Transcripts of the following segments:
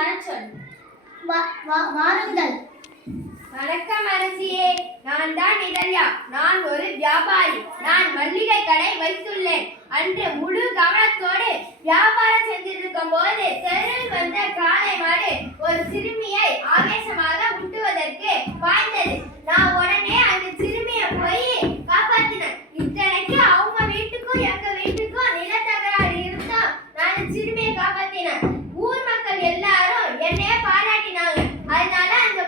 வரச்சொல். வாருங்கள். வணக்கம் அரசியே, நான் தான் நிரல்யா. நான் ஒரு வியாபாரி. நான் மல்லிகை கடை வைத்துள்ளேன். அன்று முழு கவனத்தோடு வியாபாரம் செஞ்சிருக்கும் போது தெருவில் வந்த காளை மாடு ஒரு சிறுமியை ஆவேசமாக முட்டுவதற்கு பாய்ந்தது. நான் உடனே அந்த சிறுமியை போய் காப்பாத்தினேன். இத்தனைக்கு அவங்க வீட்டுக்கும் எங்க வீட்டுக்கும் நிலத்தகராறு இருந்தோம். நான் சிறுமியை காப்பாத்தினேன். ஊர் மக்கள் எல்லாரும் என்னைய பாராட்டினாங்க. அதனால அந்த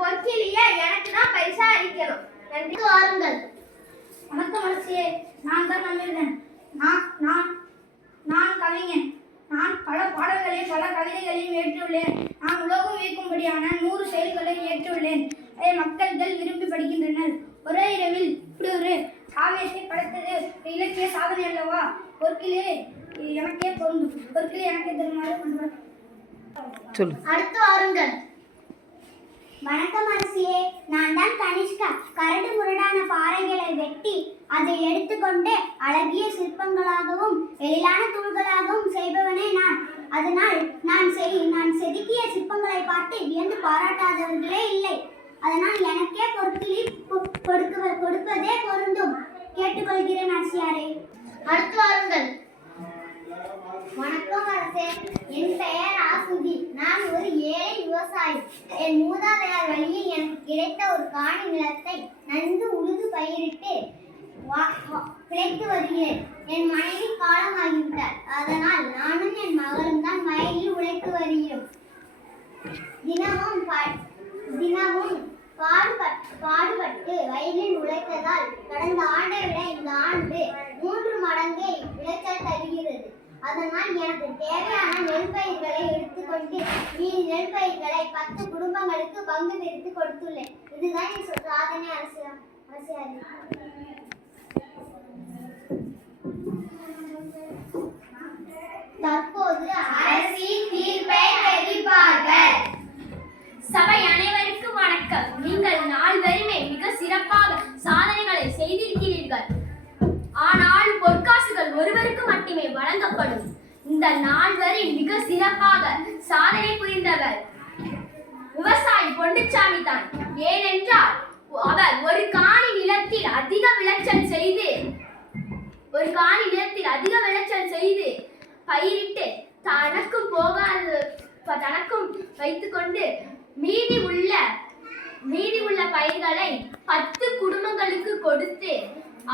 பொற்கிளியை எனக்கு தான் பரிசா அளிக்கணும். நன்றி. வாருங்கள். வணக்கம் அரசியே, நான் தான் நம்பியிருந்தேன். நான் கவிஞன். நான் பல பாடல்களையும் பல கவிதைகளையும் ஏற்றுள்ளேன். நான் உலகம் வியக்கும்படியான 100 செயல்களை ஏற்றுள்ளேன். அதை மக்கள்கள் விரும்பி படிக்கின்றனர். ஒரே இரவில் இப்படி ஒரு ஆவேசத்தை படைத்தது இலக்கிய சாதனை அல்லவா? பொற்கிலே எனக்கே பொருந்தும். பொற்கிலே எனக்கே தருமாறு கொண்டு அடுத்து வாருங்கள். வணக்கம் அரசியே, நான் தான் கனிஷ்கா. கரடு முரடான பாறைகளை வெட்டி அதை எடுத்துக்கொண்டு அழகிய சிற்பங்களாகவும் எழிலான தூள்களாகவும் செய்பவனே நான். அதனால் நான் செதுக்கிய சிற்பங்களை பார்த்து வியந்து பாராட்டாதவர்களே இல்லை. அதனால் எனக்கே பொற்கிளி கொடுப்பதே பொருந்தும். கேட்டுக்கொள்கிறேன் அரசியாரே. அடுத்து வாருங்கள். வணக்கம் அரசே, என் பெயர் ஆசுதி. நான் ஒரு ஏழை விவசாயி. என் மூதாதையார் வழியில் எனக்கு கிடைத்த ஒரு காணி நிலத்தை நன்கு உழுது பயிரிட்டு பிழைத்து வருகிறேன். என் மனைவி காலமாகிவிட்டார். அதனால் நானும் என் மகளும் தான் வயலில் உழைத்து வருகிறோம். தினமும் பாடுபட்டு வயலில் உழைத்ததால் கடந்த ஆண்டை விட இந்த ஆண்டு 3 மடங்கு விளைச்சல் தருகிறது. அதனால் எனக்கு தேவையான நெல்பயிர்களை எடுத்துக்கொண்டு மீதி நெல்பயிர்களை 10 குடும்பங்களுக்கு பங்கு பிரித்து கொடுத்துள்ளேன். இதுதான் என் சாதனை அரசியாரே. தற்போது அரசின் தீர்ப்பை தெரிவிப்பார்கள். சபை அனைவருக்கும் வணக்கம். நீங்கள் நால்வருமே மிக சிறப்பாக சாதனைகளை செய்திருக்கிறீர்கள். ஆனால் பொற்காசுகள் ஒருவருக்கு மட்டுமே வழங்கப்படும். இந்த நால்வரில் மிக சிறப்பாக சாதனை புரிந்தவர் விவசாயி பொன்னுச்சாமி தான். ஏனென்றால் அவர் ஒரு காணி நிலத்தில் அதிக விளைச்சல் செய்து பயிரிட்டு தனக்கும் வைத்துக்கொண்டு மீதி உள்ள பயிர்களை 10 குடும்பங்களுக்கு கொடுத்து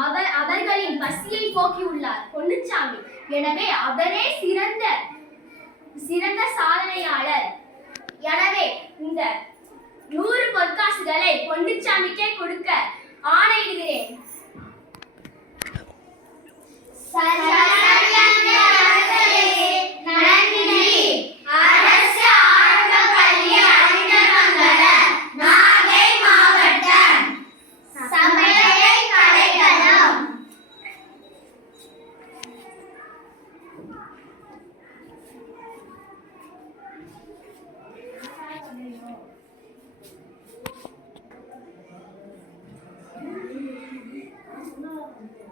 அவர்களின் பசியை போக்கியுள்ளார் பொன்னுச்சாமி. எனவே அவரே சிறந்த சாதனையாளர். எனவே இந்த 100 பொற்காசுகளை பொன்னுச்சாமிக்கே கொடுக்க ஆணையிடுகிறேன்.